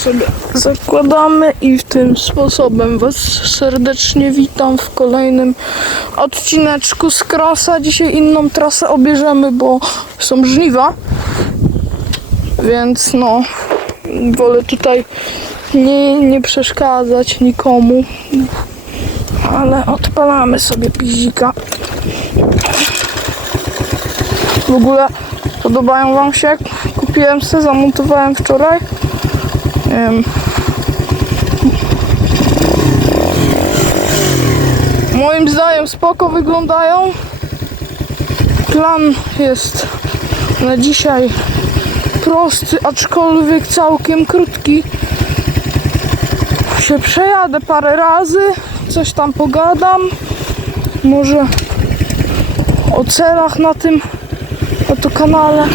sobie zakładamy i tym sposobem Was serdecznie witam w kolejnym odcineczku z Krosa. Dzisiaj inną trasę obierzemy, bo są żniwa, więc no, wolę tutaj nie, nie przeszkadzać nikomu, ale odpalamy sobie pizika. W ogóle podobają Wam się? Kupiłem se, zamontowałem wczoraj. Moim zdaniem spoko wyglądają. Plan jest na dzisiaj prosty, aczkolwiek całkiem krótki. Się przejadę parę razy, coś tam pogadam. Może o celach na tym oto kanale.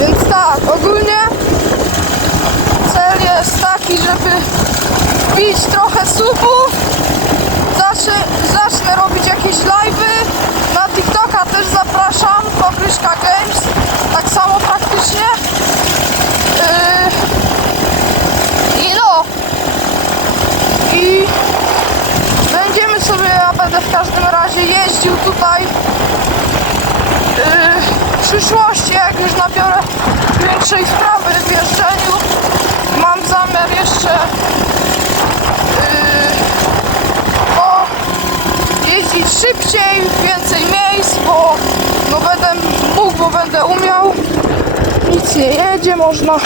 Więc tak, ogólnie cel taki, żeby wbić trochę subów. Zacznę, zacznę robić jakieś live'y. Na TikToka też zapraszam, Papryszka Games. Tak samo praktycznie. Yy, I no. I będziemy sobie, ja będę w każdym razie jeździł tutaj yy, w przyszłości, jak już nabiorę większej sprawy w jeżdżeniu, mam zamiar jeszcze yy, jeździć szybciej, więcej miejsc, bo no będę mógł, bo będę umiał. Nic nie jedzie, można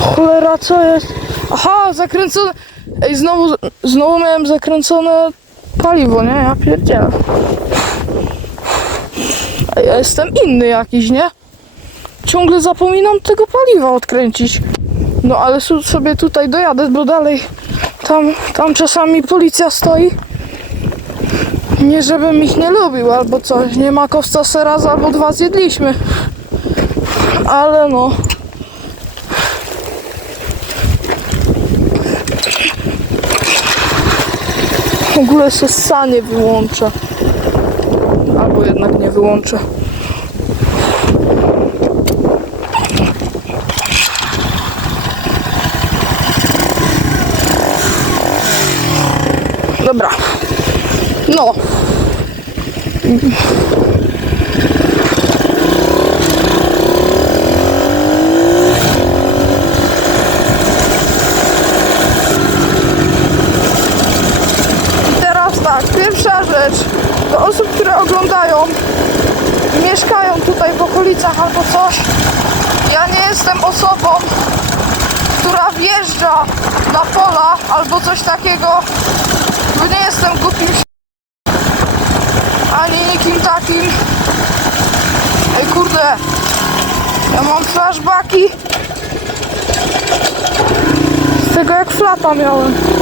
Cholera, co jest? Aha, zakręcone. Ej, znowu, znowu miałem zakręcone paliwo, nie? Ja pierdzielę. Ja jestem inny jakiś, nie? Ciągle zapominam tego paliwa odkręcić. No ale sobie tutaj dojadę, bo dalej tam, tam czasami policja stoi. Nie żebym ich nie lubił albo coś. Nie ma kowca se raz albo dwa zjedliśmy. Ale no. W ogóle się sanie wyłącza. Albo jednak nie wyłączę. Dobra. No. I teraz tak, pierwsza rzecz, do osób, które oglądają i mieszkają okolicach albo coś, ja nie jestem osobą, która wjeżdża na pola albo coś takiego, bo nie jestem głupim ani nikim takim. Ej kurde, ja mam flashbacki z tego jak flata miałem.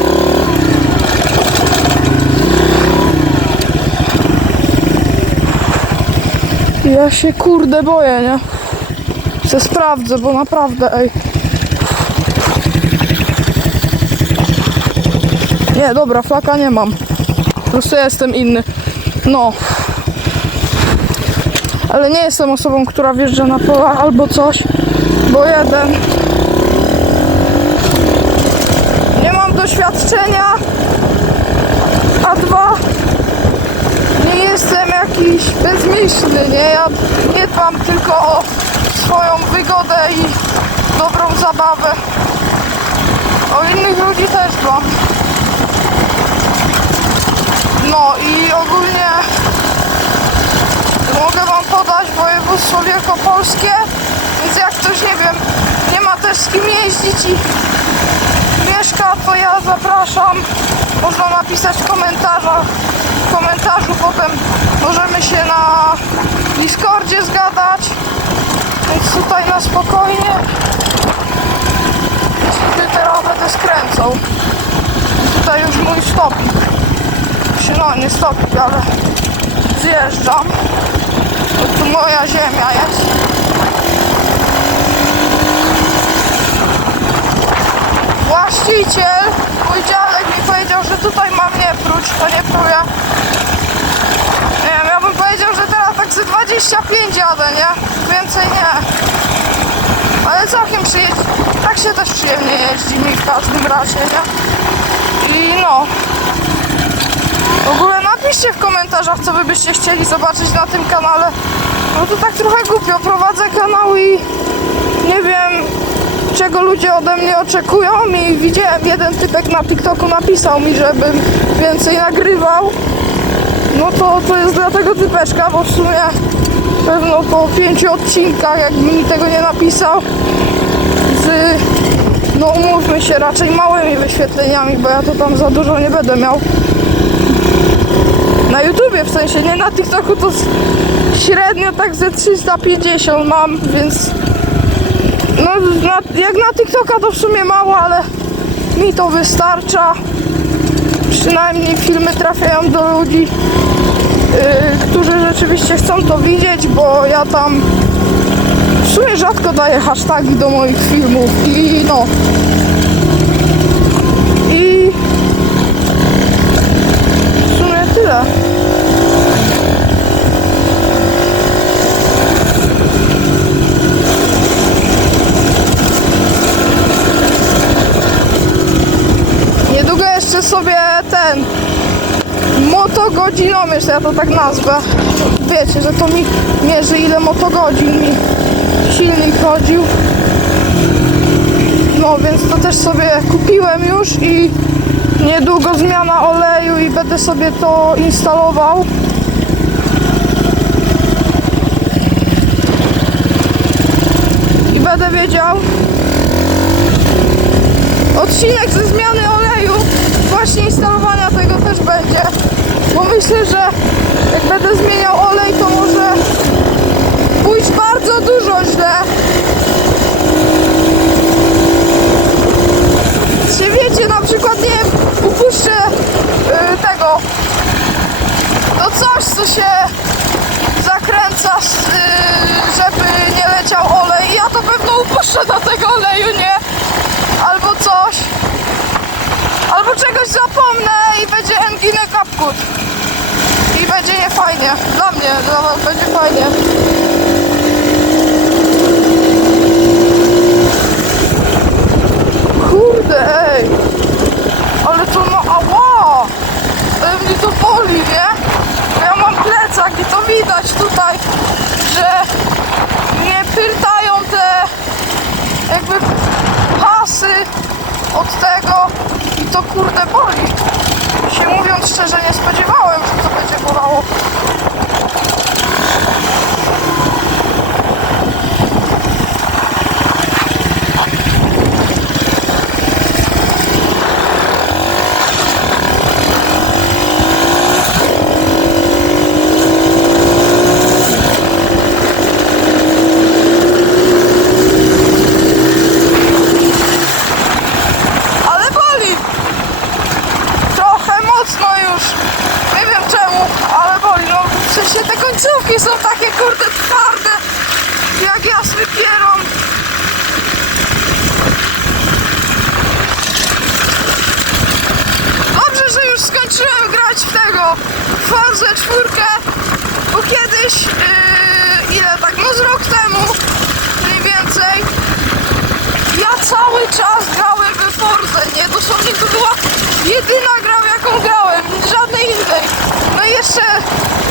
Ja się kurde boję, nie? Se sprawdzę, bo naprawdę, ej. Nie, dobra, flaka nie mam. Po prostu jestem inny. No. Ale nie jestem osobą, która wjeżdża na pola albo coś, bo jeden. Nie mam doświadczenia, a dwa nie jestem jakiś bezmyślny, nie? Ja nie dbam tylko o swoją wygodę i dobrą zabawę. O innych ludzi też dbam. No i ogólnie mogę wam podać województwo wielkopolskie, więc jak ktoś, nie wiem, nie ma też z kim jeździć i mieszka, to ja zapraszam. Można napisać w w komentarzu, potem możemy się na Discordzie zgadać. Więc tutaj na spokojnie. Sobie teraz będę skręcał. Tutaj już mój stopik. Czy no, nie stopik, ale zjeżdżam. Bo tu moja ziemia jest. Właściciel, mój dziadek powiedział, że tutaj mam nie próć, to nie pruję. Nie wiem, ja bym powiedział, że teraz tak ze 25 jadę, nie? Więcej nie. Ale całkiem przyjeździ. Tak się też przyjemnie jeździ mi w każdym razie, nie? I no. W ogóle napiszcie w komentarzach, co wy byście chcieli zobaczyć na tym kanale. No to tak trochę głupio, prowadzę kanał i nie wiem, czego ludzie ode mnie oczekują i widziałem, jeden typek na TikToku napisał mi, żebym więcej nagrywał. No to, to jest dla tego typeczka, bo w sumie pewno po pięciu odcinkach, jak mi tego nie napisał, z, no umówmy się, raczej małymi wyświetleniami, bo ja to tam za dużo nie będę miał. Na YouTubie w sensie, nie na TikToku to średnio tak ze 350 mam, więc no jak na TikToka to w sumie mało, ale mi to wystarcza. Przynajmniej filmy trafiają do ludzi, yy, którzy rzeczywiście chcą to widzieć, bo ja tam w sumie rzadko daję hashtagi do moich filmów i no. I w sumie tyle. Niedługo jeszcze sobie ten motogodzinomierz, ja to tak nazwę. Wiecie, że to mi mierzy ile motogodzin mi silnik chodził. No więc to też sobie kupiłem już i niedługo zmiana oleju i będę sobie to instalował. I będę wiedział, odcinek ze zmiany oleju, właśnie instalowania tego też będzie. Bo myślę, że jak będę zmieniał olej, to może pójść bardzo dużo źle. Czy wiecie, na przykład nie wiem, upuszczę y, tego, no coś, co się zakręca, s- y, żeby nie leciał olej. Ja to pewno upuszczę do tego oleju, nie? albo coś. Albo czegoś zapomnę i będzie engine kapkut. I będzie nie fajnie. Dla mnie, dla was będzie fajnie. Kurde, ej. Ale to no, ała. Ale mnie to boli, nie? Ja mam plecak i to widać tutaj, że mnie pyrtają te jakby pasy od tego to kurde boli. Się mówiąc szczerze nie spodziewałem, że to będzie bolało. Ale boli! Trochę mocno już. Nie wiem czemu, ale boli. No w sensie te końcówki są takie kurde twarde, jak jasny pieron. Dobrze, że już skończyłem grać w tego w 4, bo kiedyś, yy, ile tak, no z rok temu mniej więcej, ja cały czas grałem we Forze, nie? Dosłownie to była jedyna gra, w jaką grałem, żadnej innej. No i jeszcze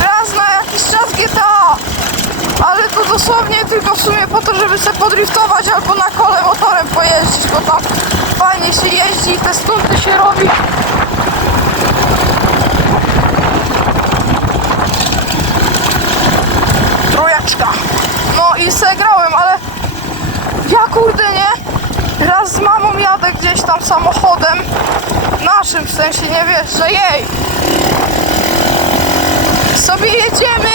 raz na jakiś czas GTA. Ale to dosłownie tylko w sumie po to, żeby sobie podriftować albo na kole motorem pojeździć, bo tam fajnie się jeździ i te stunty się robi. Trójeczka. No i se grałem, ale ja kurde nie. Raz z mamą jadę gdzieś tam samochodem. Naszym w sensie, nie wiesz, że jej. Sobie jedziemy.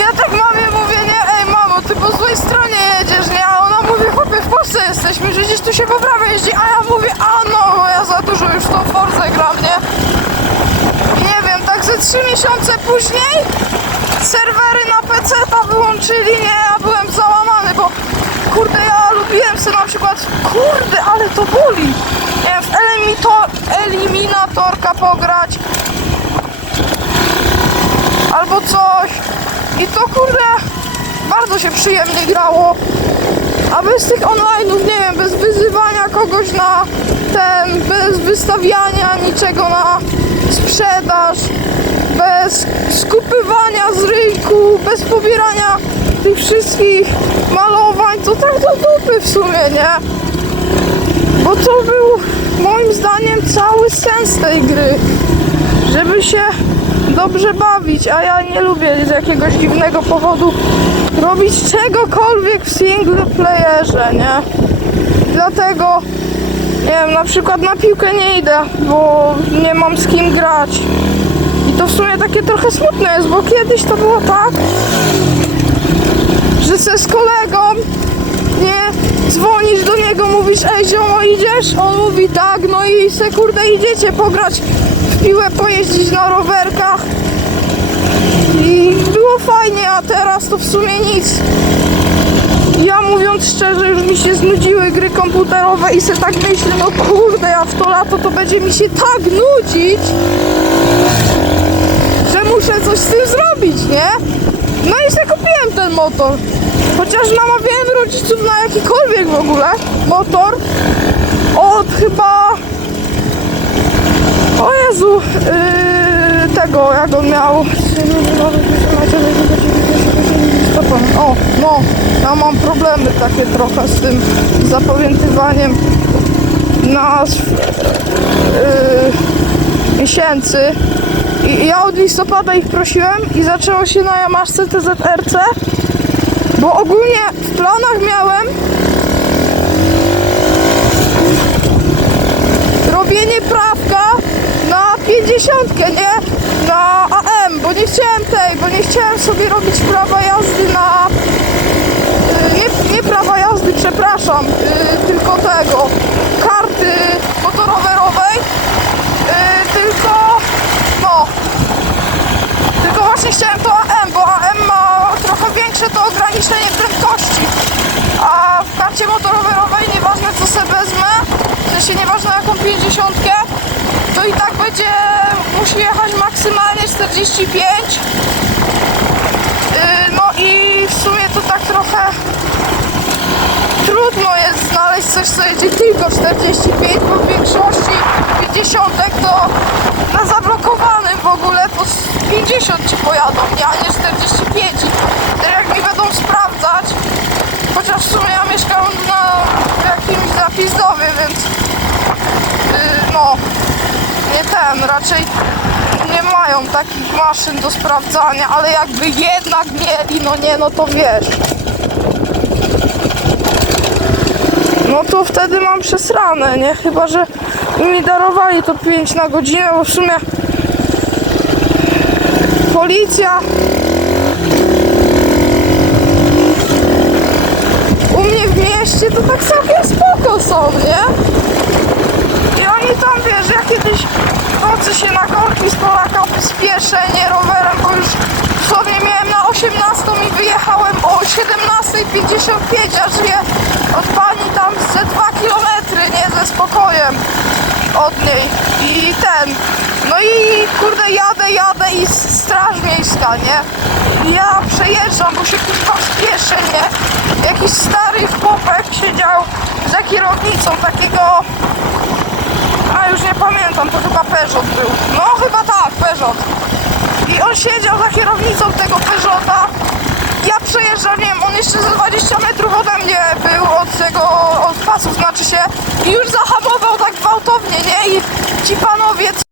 Ja tak mamie mówię, nie, ej mamo, ty po złej stronie jedziesz, nie? A ona mówi, chłopie, w Polsce jesteśmy, przecież tu tu się po prawej jeździ, a ja mówię, a no, bo ja za dużo już tą Forzę gram, nie? Nie wiem, tak ze trzy miesiące później serwery na PC ta wyłączyli, nie, ja byłem załamany, bo kurde, ja lubiłem sobie na przykład, kurde, wiem, w eliminatorka pograć, albo coś. I to kurde, bardzo się przyjemnie grało, a bez tych online'ów, nie wiem, bez wyzywania kogoś na ten, bez wystawiania niczego na sprzedaż, bez skupywania z rynku, bez pobierania tych wszystkich malowań, to tak do dupy w sumie, nie? Bo to był moim zdaniem cały sens tej gry, żeby się dobrze bawić, a ja nie lubię z jakiegoś dziwnego powodu robić czegokolwiek w single playerze, nie? Dlatego, nie wiem, na przykład na piłkę nie idę, bo nie mam z kim grać. I to w sumie takie trochę smutne jest, bo kiedyś to było tak, że se z kolegą dzwonisz do niego, mówisz ej ziomo idziesz? On mówi tak, no i se kurde idziecie pograć w piłę, pojeździć na rowerkach i było fajnie, a teraz to w sumie nic. Ja mówiąc szczerze, już mi się znudziły gry komputerowe i se tak myślę, no kurde, ja w to lato to będzie mi się tak nudzić, że muszę coś z tym zrobić, nie? No i sobie kupiłem ten motor. Chociaż namawiałem rodziców na jakikolwiek w ogóle motor od chyba... O Jezu, yy, tego jak on miał. O, no, ja mam problemy takie trochę z tym zapamiętywaniem nazw yy, miesięcy. I ja od listopada ich prosiłem i zaczęło się na Yamaszce TZRC, bo ogólnie w planach miałem robienie prawka na 50, nie? Na AM, bo nie chciałem tej, bo nie chciałem sobie robić prawa jazdy na... y, Nie, nie prawa jazdy, przepraszam, y, tylko tego, karty motorowerowej, y, tylko, no, tylko właśnie chciałem to AM, bo AM ma trochę większe to ograniczenie prędkości. A w karcie motorowerowej nieważne co sobie wezmę, w sensie nieważne jaką 50, to i tak będzie, musi jechać maksymalnie 45. Yy, no i w sumie to tak trochę trudno jest znaleźć coś, co jedzie tylko 45, bo w większości 50 to na zablokowanym w ogóle z 50 ci pojadą, a nie 45. I to jak mi będą sprawdzać, chociaż w sumie ja mieszkam na jakimś zapizdowie, więc yy, no, nie ten, raczej nie mają takich maszyn do sprawdzania, ale jakby jednak mieli, no nie, no to wiesz. No to wtedy mam przesrane, nie? Chyba, że mi darowali to 5 na godzinę, bo w sumie policja u mnie w mieście to tak całkiem spoko są, nie? I oni tam, wiesz, ja kiedyś w się na korki z Polaka spieszę, nie rowerem, bo już dosłownie miałem na 18 i wyjechałem o 17.55, a żyję od pani tam ze 2 km, nie, ze spokojem od niej. I ten, no i kurde jadę, jadę i straż miejska, nie? Ja przejeżdżam, bo się kurwa spieszę, nie? Jakiś stary chłopek siedział za kierownicą takiego a już nie pamiętam, to chyba Peugeot był. No chyba tak, Peugeot. I on siedział za kierownicą tego Peugeota. Ja przejeżdżam, nie wiem, on jeszcze ze 20 metrów ode mnie był od tego, od pasów znaczy się. I już zahamował tak gwałtownie, nie? I ci panowie